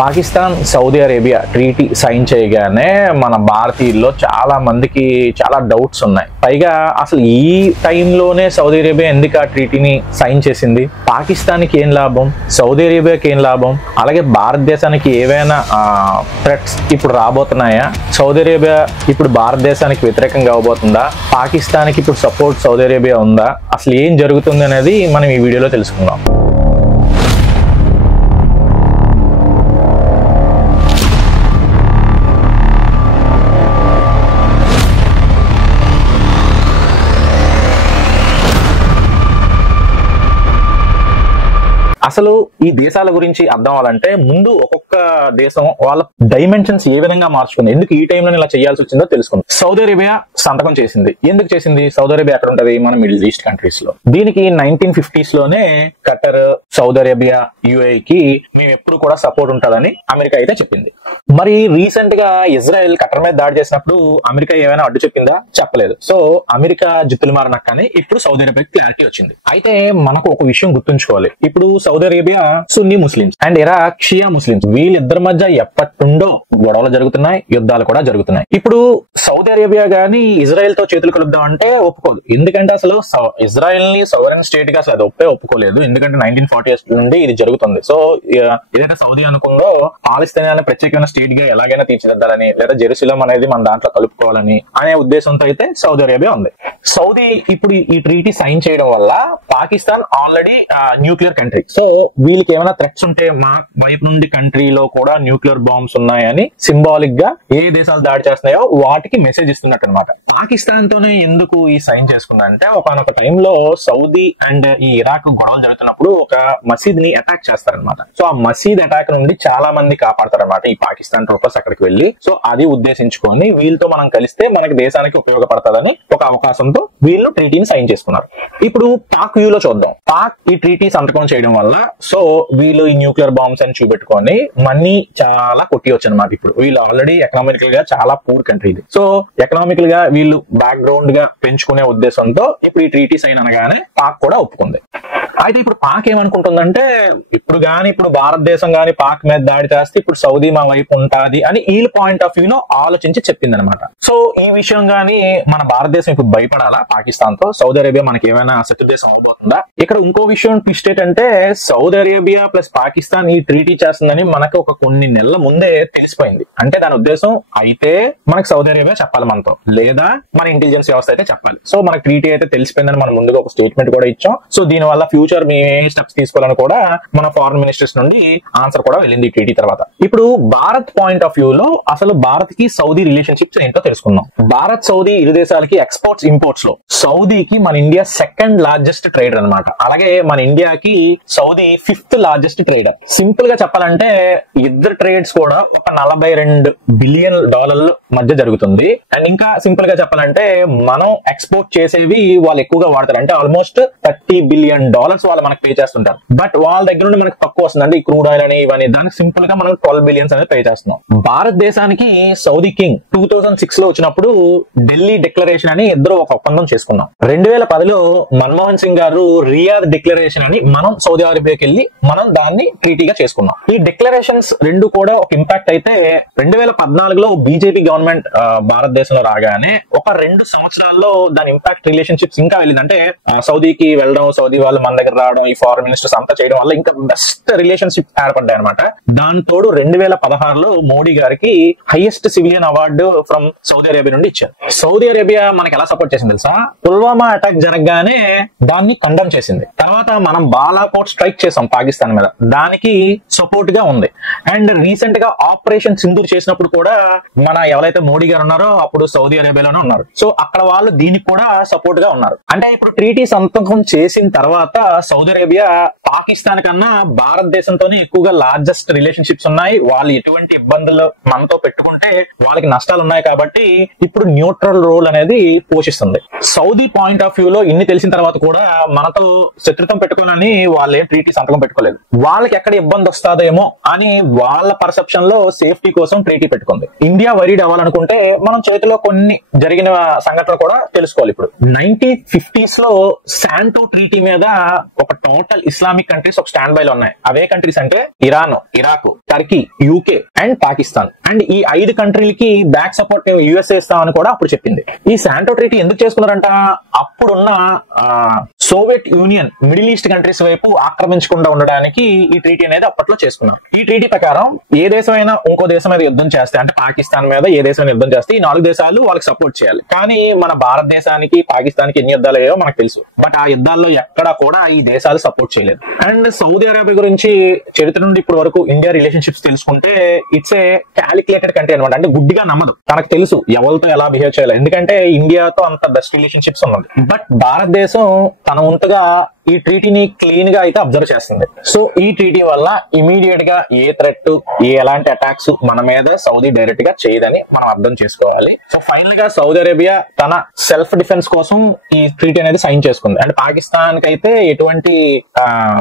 Pakistan Saudi Arabia treaty sign చేయగానే మన భారతీయుల్లో చాలా మందికి చాలా డౌట్స్ ఉన్నాయి. పైగా అసలు ఈ టైంలోనే సౌదీ అరేబియా ఎందుకు ఆ ట్రీటీని సైన్ చేసింది, పాకిస్తాన్కి ఏం లాభం, సౌదీ అరేబియాకి ఏం లాభం, అలాగే భారతదేశానికి ఏవైనా థ్రెట్స్ ఇప్పుడు రాబోతున్నాయా, సౌదీ అరేబియా ఇప్పుడు భారతదేశానికి వ్యతిరేకంగా అవబోతుందా, పాకిస్తాన్కి ఇప్పుడు సపోర్ట్ సౌదీ అరేబియా ఉందా, అసలు ఏం జరుగుతుంది అనేది మనం ఈ వీడియోలో తెలుసుకుందాం. అసలు ఈ దేశాల గురించి అర్థం అవ్వాలంటే ముందు ఒక్కొక్క దేశం వాళ్ళ డైమెన్షన్స్ ఏ విధంగా మార్చుకుంది, ఎందుకు ఈ టైంలో ఇలా చేయాల్సి వచ్చిందో తెలుసుకుంది. సౌదీ అరేబియా సంతకం చేసింది. ఎందుకు చేసింది? సౌదీ అరేబియా ఎక్కడ ఉంటది? మన మిడిల్ ఈస్ట్ కంట్రీస్ లో. దీనికి 1950s లోనే ఖటర్, సౌదీ అరేబియా, యుఏఈ కి మేము ఎప్పుడు కూడా సపోర్ట్ ఉంటుందని అమెరికా అయితే చెప్పింది. మరి రీసెంట్ గా ఇజ్రాయెల్ ఖటర్ మీద దాడి చేసినప్పుడు అమెరికా ఏమైనా అడ్డు చెప్పిందా? చెప్పలేదు. సో అమెరికా జిత్తులు మారినక్కనే ఇప్పుడు సౌదీ అరేబియా క్లారిటీ వచ్చింది. అయితే మనకు ఒక విషయం గుర్తుంచుకోవాలి. ఇప్పుడు Saudi Arabia Sunni Muslims and Iraq Shia Muslims, వీళ్ళిద్దరి మధ్య ఎప్పటిండో గొడవలు జరుగుతున్నాయి, యుద్ధాలు కూడా జరుగుతున్నాయి. ఇప్పుడు సౌదీ అరేబియా గానీ ఇజ్రాయెల్ తో చేతులు కలుపుదాం అంటే ఒప్పుకోదు. ఎందుకంటే అసలు ఇజ్రాయెల్ ని సోవరెన్ స్టేట్ గా అసలు అది ఒప్పుకోలేదు. ఎందుకంటే 1948 నుండి ఇది జరుగుతుంది. సో ఏదైతే సౌదీ అనుకుందో పాలస్తీనా ప్రత్యేకమైన స్టేట్ గా ఎలాగైనా తీర్చిదిద్దాలని, లేదా జెరూసలేం అనేది మన దాంట్లో కలుపుకోవాలని అనే ఉద్దేశంతో అయితే సౌదీ అరేబియా ఉంది. సౌదీ ఇప్పుడు ఈ ట్రీటీ సైన్ చేయడం వల్ల Pakistan already nuclear country. So వీళ్ళకి ఏమైనా థ్రెట్స్ ఉంటే మా వైపు నుండి కంట్రీలో కూడా న్యూక్లియర్ బాంబ్స్ ఉన్నాయని సింబాలిక్ గా ఏ దేశాలు దాడి చేస్తున్నాయో వాటికి మెసేజ్ ఇస్తున్నట్టు అనమాట. పాకిస్తాన్ తోనే ఎందుకు ఈ సైన్ చేసుకుందంటే ఒకనొక టైంలో సౌదీ అండ్ ఈ ఇరాక్ గొడవలు జరుగుతున్నప్పుడు ఒక మసీద్ ని అటాక్ చేస్తారనమాట. సో ఆ మసీద్ అటాక్ నుండి చాలా మంది కాపాడతారనమాట ఈ పాకిస్తాన్ ట్రూపర్స్ అక్కడికి వెళ్లి. సో అది ఉద్దేశించుకొని వీళ్ళతో మనం కలిస్తే మనకి దేశానికి ఉపయోగపడతాదని ఒక అవకాశంతో వీళ్ళు ట్రీటీని సైన్ చేసుకున్నారు. ఇప్పుడు పాక్ వ్యూలో చూద్దాం. పాక్ ఈ ట్రీటీ సంతకం చేయడం వల్ల సో వీళ్ళు ఈ న్యూక్లియర్ బాంబ్స్ అని చూపెట్టుకొని మనీ చాలా కొట్టియొచ్చు అనమాట. ఇప్పుడు వీళ్ళు ఆల్రెడీ ఎకనామికల్ గా చాలా పూర్ కంట్రీ. సో ఎకనామికల్ గా వీళ్ళు బ్యాక్గ్రౌండ్ గా పెంచుకునే ఉద్దేశంతో ఇప్పుడు ఈ ట్రీటీ సైన్ అనగానే పాక్ కూడా ఒప్పుకుంది. అయితే ఇప్పుడు పాక్ ఏమనుకుంటుందంటే ఇప్పుడు భారతదేశం గాని పాక్ మీద దాడి చేస్తే ఇప్పుడు సౌదీ మా వైపు ఉంటాది అని వీళ్ళ పాయింట్ ఆఫ్ వ్యూ లో ఆలోచించి చెప్పింది అనమాట. సో ఈ విషయం గానీ మన భారతదేశం ఇప్పుడు భయపడాలా పాకిస్తాన్ తో? సౌదీ అరేబియా మనకి ఏమైనా శత్రుదేశం అవబోతుందా? ఇక్కడ ఇంకో విషయం ట్విస్ట్ ఏంటంటే సౌదీ అరేబియా ప్లస్ పాకిస్తాన్ ఈ ట్రీటీ చేస్తుందని మనకు ఒక కొన్ని నెలల ముందే తెలిసిపోయింది. అంటే దాని ఉద్దేశం అయితే మనకు సౌదీ అరేబియా చెప్పాలి మనతో, లేదా మన ఇంటెలిజెన్స్ వ్యవస్థ అయితే చెప్పాలి. సో మనకు ట్రీటీ అయితే తెలిసిపోయిందని మనం ముందుగా ఒక స్టేట్మెంట్ కూడా ఇచ్చాం. సో దీని వల్ల ఫ్యూచర్ మేము ఏ స్టెప్స్ తీసుకోవాలని కూడా మన ఫారెన్ మినిస్టర్స్ నుండి ఆన్సర్ కూడా వెళ్ళింది ట్రీటీ తర్వాత. ఇప్పుడు భారత్ పాయింట్ ఆఫ్ వ్యూ లో అసలు భారత్ కి సౌదీ రిలేషన్షిప్స్ ఏంటో తెలుసుకుందాం. భారత్ సౌదీ ఇరు దేశాలకి ఎక్స్పోర్ట్స్ ఇంపోర్ట్స్ లో సౌదీకి మన ఇండియా సెకండ్ లార్జెస్ట్ ట్రేడర్ అనమాట. అలాగే మన ఇండియాకి Saudi 5th largest trader. Simple గా చెప్పాలంటే ఇద్దరు ట్రేడ్స్ కూడా ఒక $42 బిలియన్ మధ్య జరుగుతుంది. అండ్ ఇంకా సింపుల్ గా చెప్పాలంటే మనం ఎక్స్పోర్ట్ చేసేవి వాళ్ళు ఎక్కువగా వాడతారు. అంటే ఆల్మోస్ట్ $30 బిలియన్ వాళ్ళు మనకు పే చేస్తుంటారు. బట్ వాళ్ళ దగ్గర నుండి మనకు తక్కువ వస్తుంది. అంటే ఈ క్రూడ్ ఆయిల్ అని ఇవన్నీ దానికి సింపుల్ గా మనం 12 బిలియన్స్ అనేది పే చేస్తున్నాం. భారతదేశానికి సౌదీ కింగ్ 2006 లో వచ్చినప్పుడు ఢిల్లీ డిక్లరేషన్ అని ఇద్దరు ఒక ఒప్పందం చేసుకున్నాం. 2010లో మన్మోహన్ సింగ్ గారు రియాద్ డిక్లరేషన్ అని మనం సౌదీ అరేబియాకి వెళ్ళి మనం దాన్ని ట్రీటీగా చేసుకున్నాం. ఈ డిక్లరేషన్స్ రెండు కూడా ఒక ఇంపాక్ట్ అయితే 2014లో బీజేపీ గవర్నమెంట్ భారతదేశంలో రాగానే ఒక 2 సంవత్సరాల్లో దాని ఇంపాక్ట్ రిలేషన్షిప్స్ ఇంకా వెళ్ళింది. అంటే సౌదీకి వెళ్ళడం, సౌదీ వాళ్ళు మన దగ్గర రావడం, ఈ ఫారెన్ మినిస్టర్స్ అంతా చేయడం వల్ల ఇంకా బెస్ట్ రిలేషన్షిప్ ఏర్పడ్డాయి అనమాట. దానితోడు 2016లో మోడీ గారికి highest civilian award from Saudi Arabia నుండి ఇచ్చారు. సౌదీ అరేబియా మనకి ఎలా సపోర్ట్ చేసింది తెలుసా? పుల్వామా అటాక్ జరగగానే దాన్ని కండెమ్ చేసింది. తర్వాత మనం బాలాకోట్ స్ట్రైక్ చేసాం పాకిస్తాన్ మీద, దానికి సపోర్ట్ గా ఉంది. అండ్ రీసెంట్ గా ఆపరేషన్ సింధూర్ చేసినప్పుడు కూడా మన ఎవరైతే మోడీ గారు ఉన్నారో అప్పుడు సౌదీ అరేబియాలోనే ఉన్నారు. సో అక్కడ వాళ్ళు దీనికి కూడా సపోర్ట్ గా ఉన్నారు. అంటే ఇప్పుడు ట్రీటీ సంతకం చేసిన తర్వాత సౌదీ అరేబియా పాకిస్తాన్ కన్నా భారతదేశంతోనే ఎక్కువగా లార్జెస్ట్ రిలేషన్షిప్స్ ఉన్నాయి. వాళ్ళు ఎటువంటి ఇబ్బందులు మనతో పెట్టుకుంటే వాళ్ళకి నష్టాలు ఉన్నాయి కాబట్టి ఇప్పుడు న్యూట్రల్ రోల్ అనేది పోషిస్తుంది. సౌదీ పాయింట్ ఆఫ్ వ్యూ లో ఇన్ని తెలిసిన తర్వాత కూడా మనతో శత్రుత్వం పెట్టుకోవాలని వాళ్ళే ట్రీటీ సంతకం పెట్టుకోలేదు. వాళ్ళకి ఎక్కడ ఇబ్బంది వస్తాదేమో అని వాళ్ళ పర్సెప్షన్ లో సేఫ్టీ కోసం ట్రీటీ పెట్టుకుంది. ఇండియా వరీడ్ అవ్వాలనుకుంటే మనం చేతిలో కొన్ని జరిగిన సంఘటనలు కూడా తెలుసుకోవాలి. ఇప్పుడు 1950s లో శాంటో ట్రీటీ మీద ఒక టోటల్ ఇస్లామిక్ కంట్రీస్ ఒక స్టాండ్ బై లో ఉన్నాయి. అవే కంట్రీస్ అంటే Iran, Iraq, Turkey, UK and Pakistan. And ఈ 5 కంట్రీలకి బ్యాక్ సపోర్ట్ యుఎస్ఏ ఇస్తామని కూడా అప్పుడు చెప్పింది. ఈ శాంటో ట్రీటీ ఎందుకు చేసుకున్నారంట? అప్పుడున్న Soviet union middle east countries వైపు ఆక్రమించకుండా ఉండడానికి ఈ ట్రీటీ అనేది అప్పట్లో చేసుకున్నారు. ఈ ట్రీటీ ప్రకారం ఏ దేశమైనా ఇంకో దేశం మీద యుద్ధం చేస్తే, అంటే పాకిస్తాన్ మీద ఏ దేశం యుద్ధం చేస్తే ఈ 4 దేశాలు వాళ్ళకి సపోర్ట్ చేయాలి. కానీ మన భారతదేశానికి పాకిస్తాన్కి ఎన్ని యుద్ధాలు అయ్యాయో మనకు తెలుసు. బట్ ఆ యుద్ధాల్లో ఎక్కడా కూడా ఈ దేశాలు సపోర్ట్ చేయలేదు. అండ్ సౌదీ అరేబియా గురించి చరిత్ర నుండి ఇప్పుడు వరకు ఇండియా రిలేషన్షిప్స్ తెలుసుకుంటే ఇట్స్ ఏ క్యాలిక్యులేటెడ్ కంట్రీ అనమాట. అంటే గుడ్డిగా నమ్మదు, తనకు తెలుసు ఎవరితో ఎలా బిహేవ్ చేయాలి. ఎందుకంటే ఇండియాతో అంత బెస్ట్ రిలేషన్షిప్స్ ఉన్నది. బట్ భారతదేశం తన వంతుగా ఈ ట్రీటీని క్లీన్ గా అయితే అబ్జర్వ్ చేస్తుంది. సో ఈ ట్రీటీ వల్ల ఇమీడియట్ గా ఏ థ్రెట్, ఎలాంటి అటాక్స్ మన మీద సౌదీ డైరెక్ట్ గా చేయదని మనం అర్థం చేసుకోవాలి. సో ఫైనల్ గా సౌదీ అరేబియా తన సెల్ఫ్ డిఫెన్స్ కోసం ఈ ట్రీటీ అనేది సైన్ చేసుకుంది. అంటే పాకిస్తాన్ కి అయితే ఎటువంటి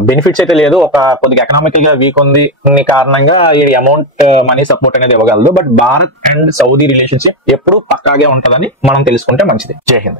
బెనిఫిట్స్ అయితే లేదు. ఒక కొద్దిగా ఎకనామికల్ గా వీక్ ఉంది కారణంగా ఈ అమౌంట్ మనీ సపోర్ట్ అనేది ఇవ్వగలదు. But Bharat and Saudi relationship ఎప్పుడు పక్కాగా ఉంటదని మనం తెలుసుకుంటే మంచిది. జై హింద్.